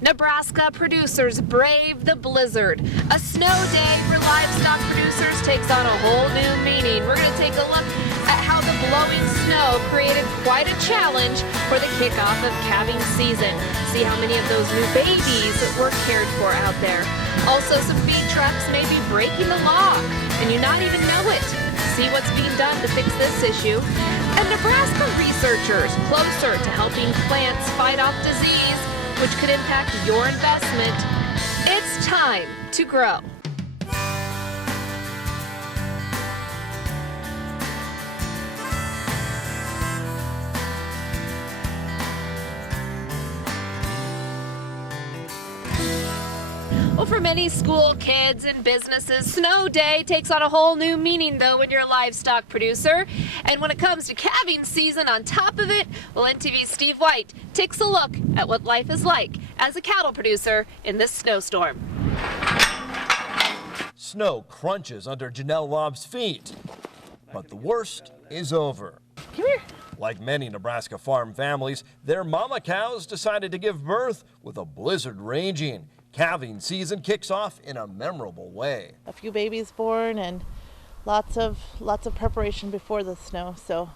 Nebraska producers brave the blizzard. A snow day for livestock producers takes on a whole new meaning. We're going to take a look at how the blowing snow created quite a challenge for the kickoff of calving season. See how many of those new babies were cared for out there. Also, some feed trucks may be breaking the law, and you not even know it. See what's being done to fix this issue. And Nebraska researchers closer to helping plants fight off disease, which could impact your investment. It's time to grow. Well, for many school kids and businesses, snow day takes on a whole new meaning, though, when you're a livestock producer. And when it comes to calving season on top of it, well, NTV's Steve White takes a look at what life is like as a cattle producer in this snowstorm. Snow crunches under Janelle Lobb's feet, but the worst is over. Come here. Like many Nebraska farm families, their mama cows decided to give birth with a blizzard raging. Calving season kicks off in a memorable way. A few babies born and lots of preparation before the snow, so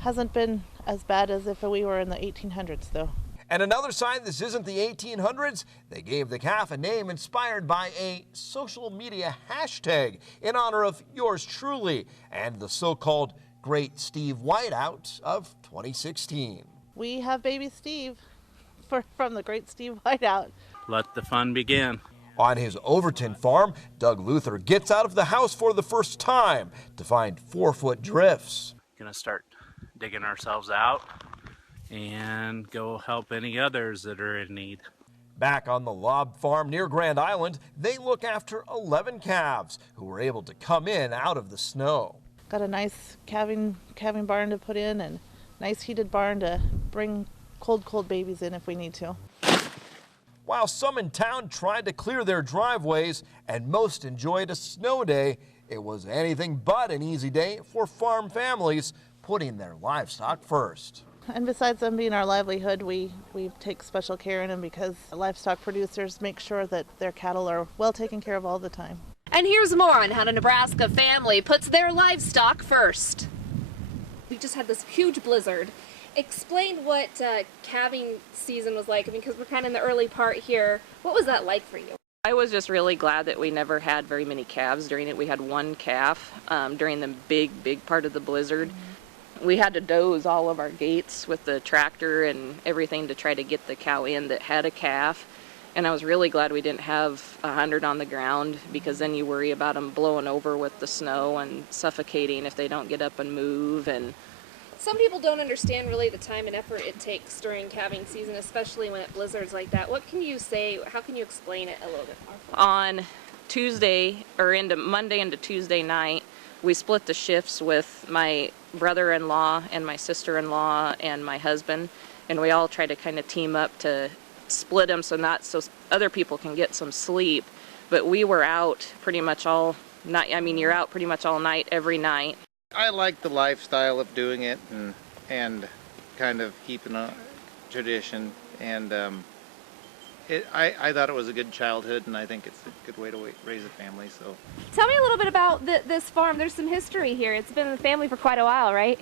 hasn't been as bad as if we were in the 1800s though. And another sign this isn't the 1800s, they gave the calf a name inspired by a social media hashtag in honor of yours truly and the so-called Great Steve Whiteout of 2016. We have baby Steve from the Great Steve Whiteout. Let the fun begin. On his Overton farm, Doug Luther gets out of the house for the first time to find 4-foot drifts. Gonna start digging ourselves out and go help any others that are in need. Back on the Lobb farm near Grand Island, they look after 11 calves who were able to come in out of the snow. Got a nice calving barn to put in and nice heated barn to bring cold babies in if we need to. While some in town tried to clear their driveways and most enjoyed a snow day, it was anything but an easy day for farm families putting their livestock first. And besides them being our livelihood, we take special care in them because livestock producers make sure that their cattle are well taken care of all the time. And here's more on how a Nebraska family puts their livestock first. We just had this huge blizzard. Explain what calving season was like. I mean, because we're kind of in the early part here. What was that like for you? I was just really glad that we never had very many calves during it. We had one calf during the big part of the blizzard. We had to doze all of our gates with the tractor and everything to try to get the cow in that had a calf. And I was really glad we didn't have 100 on the ground, because then you worry about them blowing over with the snow and suffocating if they don't get up and move. And some people don't understand really the time and effort it takes during calving season, especially when it blizzards like that. What can you say? How can you explain it a little bit more? On Tuesday, or into Monday into Tuesday night, we split the shifts with my brother-in-law and my sister-in-law and my husband, and we all try to kind of team up to split them so other people can get some sleep. But we were out pretty much all night. I mean, you're out pretty much all night, every night. I like the lifestyle of doing it and kind of keeping a tradition, and I thought it was a good childhood, and I think it's a good way to raise a family. So, tell me a little bit about this farm. There's some history here. It's been in the family for quite a while, right?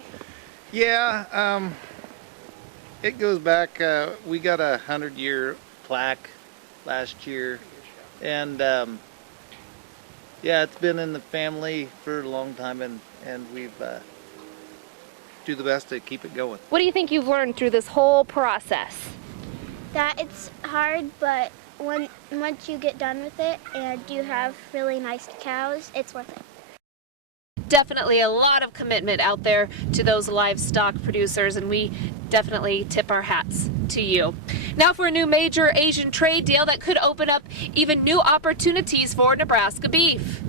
Yeah, it goes back. We got a 100-year plaque last year, and yeah, it's been in the family for a long time, and we've do the best to keep it going. What do you think you've learned through this whole process? That it's hard, but once you get done with it and you have really nice cows, it's worth it. Definitely a lot of commitment out there to those livestock producers, and we definitely tip our hats to you. Now for a new major Asian trade deal that could open up even new opportunities for Nebraska beef.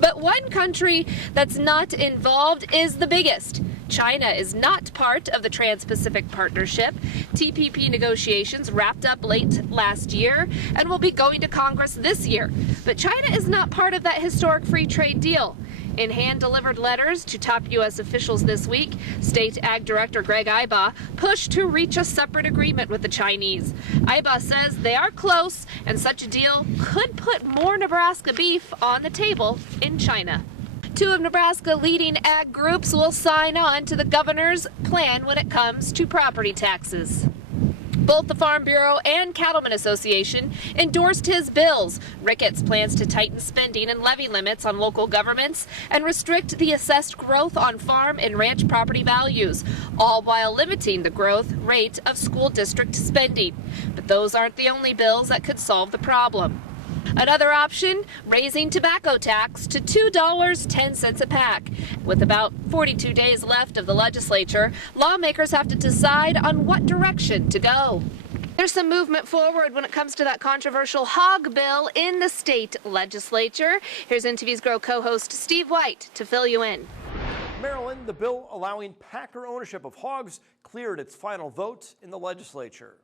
But one country that's not involved is the biggest. China is not part of the Trans-Pacific Partnership. TPP negotiations wrapped up late last year and will be going to Congress this year. But China is not part of that historic free trade deal. In hand-delivered letters to top U.S. officials this week, State Ag Director Greg Ibaugh pushed to reach a separate agreement with the Chinese. Ibaugh says they are close, and such a deal could put more Nebraska beef on the table in China. Two of Nebraska's leading ag groups will sign on to the governor's plan when it comes to property taxes. Both the Farm Bureau and Cattlemen Association endorsed his bills. Ricketts plans to tighten spending and levy limits on local governments and restrict the assessed growth on farm and ranch property values, all while limiting the growth rate of school district spending. But those aren't the only bills that could solve the problem. Another option, raising tobacco tax to $2.10 a pack. With about 42 days left of the legislature, lawmakers have to decide on what direction to go. There's some movement forward when it comes to that controversial hog bill in the state legislature. Here's NTV's Grow co-host Steve White to fill you in. Maryland, the bill allowing packer ownership of hogs cleared its final vote in the legislature.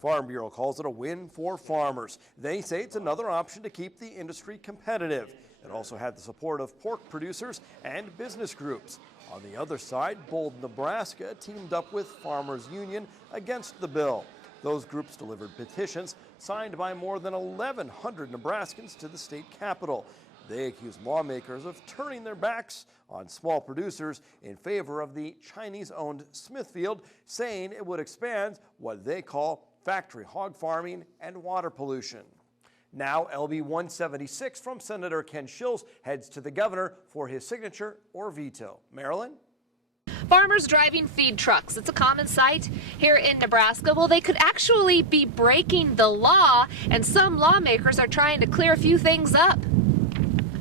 Farm Bureau calls it a win for farmers. They say it's another option to keep the industry competitive. It also had the support of pork producers and business groups. On the other side, Bold, Nebraska teamed up with Farmers Union against the bill. Those groups delivered petitions signed by more than 1,100 Nebraskans to the state capitol. They accuse lawmakers of turning their backs on small producers in favor of the Chinese-owned Smithfield, saying it would expand what they call factory hog farming and water pollution. Now, LB 176 from Senator Ken Schills heads to the governor for his signature or veto. Marilyn? Farmers driving feed trucks. It's a common sight here in Nebraska. Well, they could actually be breaking the law, and some lawmakers are trying to clear a few things up.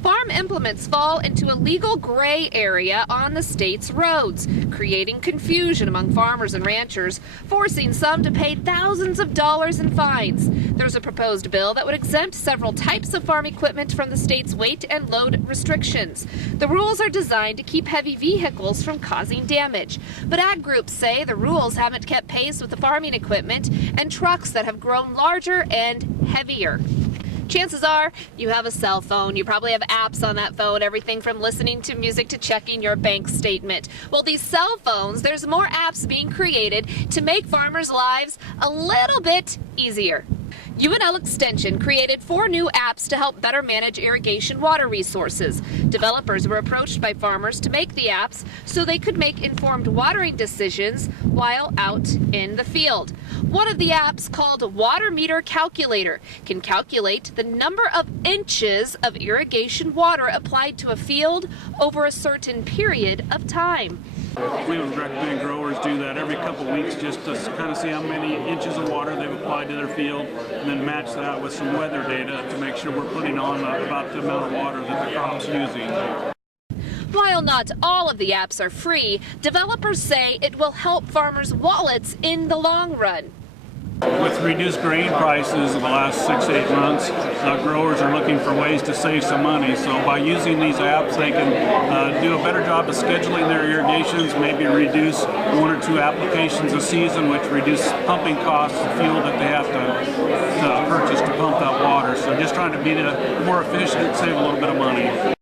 Farm implements fall into a legal gray area on the state's roads, creating confusion among farmers and ranchers, forcing some to pay thousands of dollars in fines. There's a proposed bill that would exempt several types of farm equipment from the state's weight and load restrictions. The rules are designed to keep heavy vehicles from causing damage, but ag groups say the rules haven't kept pace with the farming equipment and trucks that have grown larger and heavier. Chances are you have a cell phone. You probably have apps on that phone, everything from listening to music to checking your bank statement. Well, these cell phones, there's more apps being created to make farmers' lives a little bit easier. UNL Extension created 4 new apps to help better manage irrigation water resources. Developers were approached by farmers to make the apps so they could make informed watering decisions while out in the field. One of the apps, called Water Meter Calculator, can calculate the number of inches of irrigation water applied to a field over a certain period of time. We would recommend growers do that every couple of weeks just to kind of see how many inches of water they've applied to their field, and then match that with some weather data to make sure we're putting on about the amount of water that the crop's using. While not all of the apps are free, developers say it will help farmers' wallets in the long run. With reduced grain prices in the last 6 to 8 months, growers are looking for ways to save some money. So by using these apps, they can do a better job of scheduling their irrigations, maybe reduce 1 or 2 applications a season, which reduce pumping costs of fuel that they have to purchase to pump that water. So just trying to be more efficient, save a little bit of money.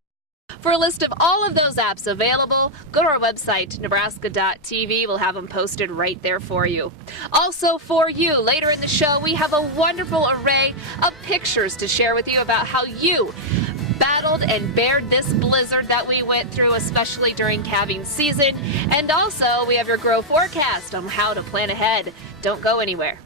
For a list of all of those apps available, go to our website, nebraska.tv. We'll have them posted right there for you. Also for you, later in the show, we have a wonderful array of pictures to share with you about how you battled and bared this blizzard that we went through, especially during calving season. And also, we have your grow forecast on how to plan ahead. Don't go anywhere.